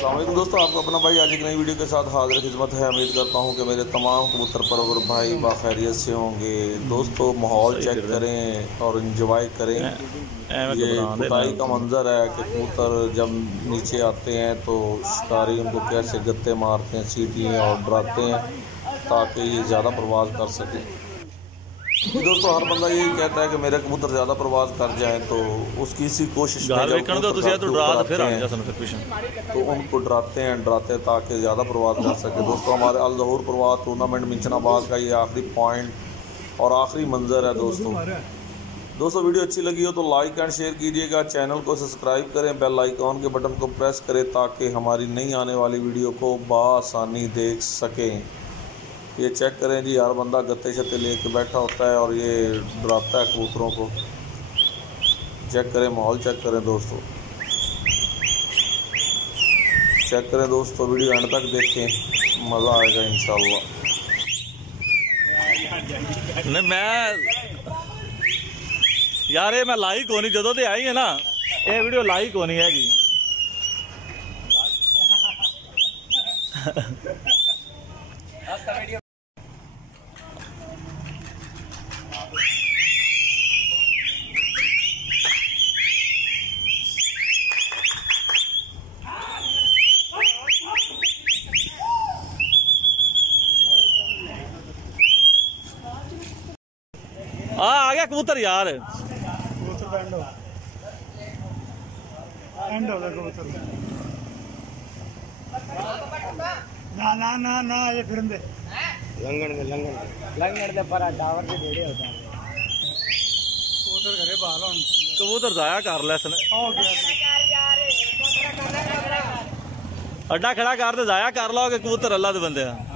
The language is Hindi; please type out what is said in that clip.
अस्सलाम वालेकुम दोस्तों, आपको अपना भाई आज एक नई वीडियो के साथ हाजिर खिदमत है। उम्मीद करता हूं कि मेरे तमाम कबूतर परवर भाई बाखैरियत से होंगे। दोस्तों माहौल चेक करें और इंजॉय करें। ये कुटाई का मंजर है कि कबूतर जब नीचे आते हैं तो शिकारी उनको कैसे गत्ते मारते हैं, सीटियाँ और डराते हैं ताकि ये ज़्यादा प्रवास कर सकें। दोस्तों हर बंदा यही कहता है कि मेरे कबूतर ज़्यादा प्रवास कर जाएं, तो उसकी इसी कोशिश में जब तो उनको डराते हैं ताकि ज़्यादा प्रवास कर सके। दोस्तों हमारे अल ज़हूर प्रवास टूर्नामेंट मिंचनाबाद का ये आखिरी पॉइंट और आखिरी मंजर है। दोस्तों वीडियो अच्छी लगी हो तो लाइक एंड शेयर कीजिएगा, चैनल को सब्सक्राइब करें, बेल आइकॉन के बटन को प्रेस करें ताकि हमारी नई आने वाली वीडियो को बआसानी देख सकें। ये चेक करें जी, हर बंदा गत्ते शत्ते लेके बैठा होता है और ये डराता है कबूतरों को। चेक करें, माहौल चेक करें दोस्तों, चेक करें दोस्तों, वीडियो एंड तक देखें, मज़ा आएगा इंशाल्लाह। नहीं मैं यार ये मैं लाइक होनी जो तो आई है ना, ये वीडियो लाइक होनी हैगी। आ गया कबूतर यार, कबूतर एंड हो गया कबूतर। ना ना ना ना ये फिर दे लंगन दे पर टावर के डेढ़े होता है। कबूतर घरे बाहर कबूतर जाया कर ले इसने, अड्डा खड़ा कर दे, जाया कर लो कि कबूतर अल्लाह दे बंदे हैं।